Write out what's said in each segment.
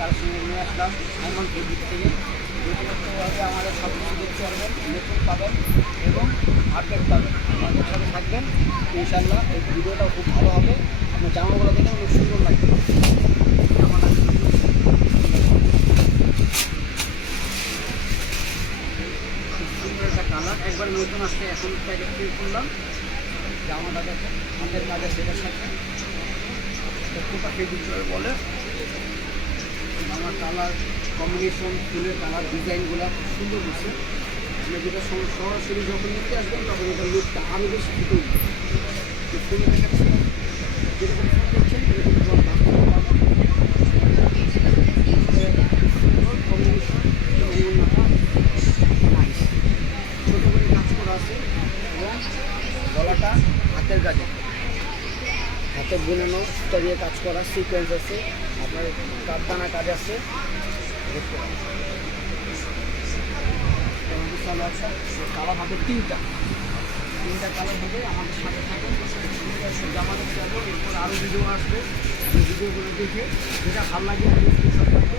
তার সঙ্গে নিয়ে আসলাম এমন দিক থেকে ব্যক্তিগতভাবে আমাদের সব কিছু দেখতে পারবেন, নতুন পাবেন এবং আপডেট পাবেন। আমাদের সাথে থাকবেন, ইনশাল্লাহ এই ভিডিওটা খুব ভালো হবে। আপনার জামাগুলো দেখে খুব সুন্দর লাগবে। জামাটা খুব সুন্দর একটা কালার, একবারে নতুন আসছে, এখন প্যাকেট থেকে করলাম। জামাটা দেখে হাতের কাজে সেটার সাথে প্রত্যেকটা ফেব্রিক বলে আমার কালার কম্বিনেশন, ফুলের কালার ডিজাইনগুলো খুব সুন্দর হচ্ছে। আপনি যেটা সরাসরি যখন নিতে আসবেন তখন এটা লুকটা আরও বেশি ফুটে উঠবে। ফুলে দেখাচ্ছে যেরকম ফুল দেখছেন এরকম তোমার বাস্তবে পাবেন। কম্বিনেশন নাইস, ছোটো করে কাজ করা আছে এবং গলাটা হাতের কাজে, হাতে বুনানো সুতা দিয়ে কাজ করা, সিকোয়েন্স আছে, আপনার কাঠদানা কাজ আছে। দেখতে পাবেন কালার হবে তিনটা কালার হবে। আমাদের সাথে থাকুন, জামা দেখতে যাবো, এরপর আরও ভিডিও আসবে। ভিডিওগুলো দেখে যেটা ভালো লাগে স্ক্রিনশট থাকবে,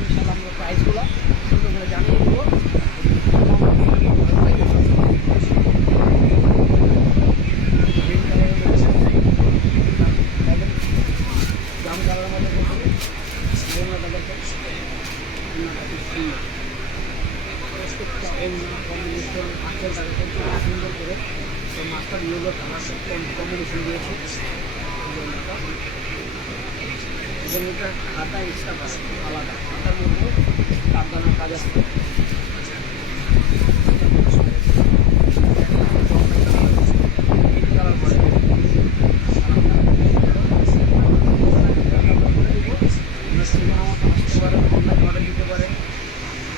ইনশাআল্লাহ আমরা প্রাইসগুলো সুন্দর করে জানিয়ে দেবো। জাম কালারের মধ্যে প্রত্যেকটা অন্য কম্বিনেশন আঁচের কাজে কিন্তু সুন্দর করে মাস্টার ইয়েলো কালার কম্বিনেশন দিয়েছে এবং এটা হাতা এক্সট্রা কাজ আলাদা, হাতার মধ্যে কাঠদানার কাজ আসছে। কালার করে অনলাইন অর্ডার দিতে পারেন।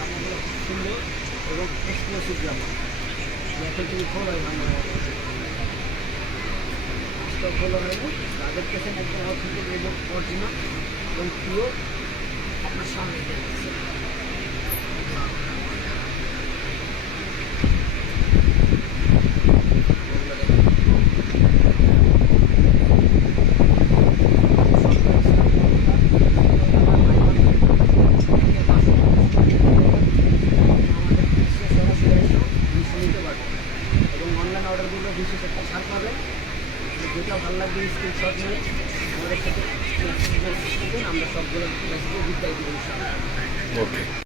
আমাদের সুন্দর এবং এক্সক্লুসিভ জামা এখন তুমি খোলো স্টক খোলো হয়নি, তাদের কাছে একদম অথেন্টিক এবং অরিজিনাল এবং পিওর আপনার সামনে দেখতেছে। এবং অনলাইন অর্ডারগুলো বিশেষ একটা ছাড় পাবেন। যেটা ভালো লাগবে স্ক্রিনশট নিয়ে আমাদের সাথে আমরা সবগুলো বিদ্যায় দিব। ওকে।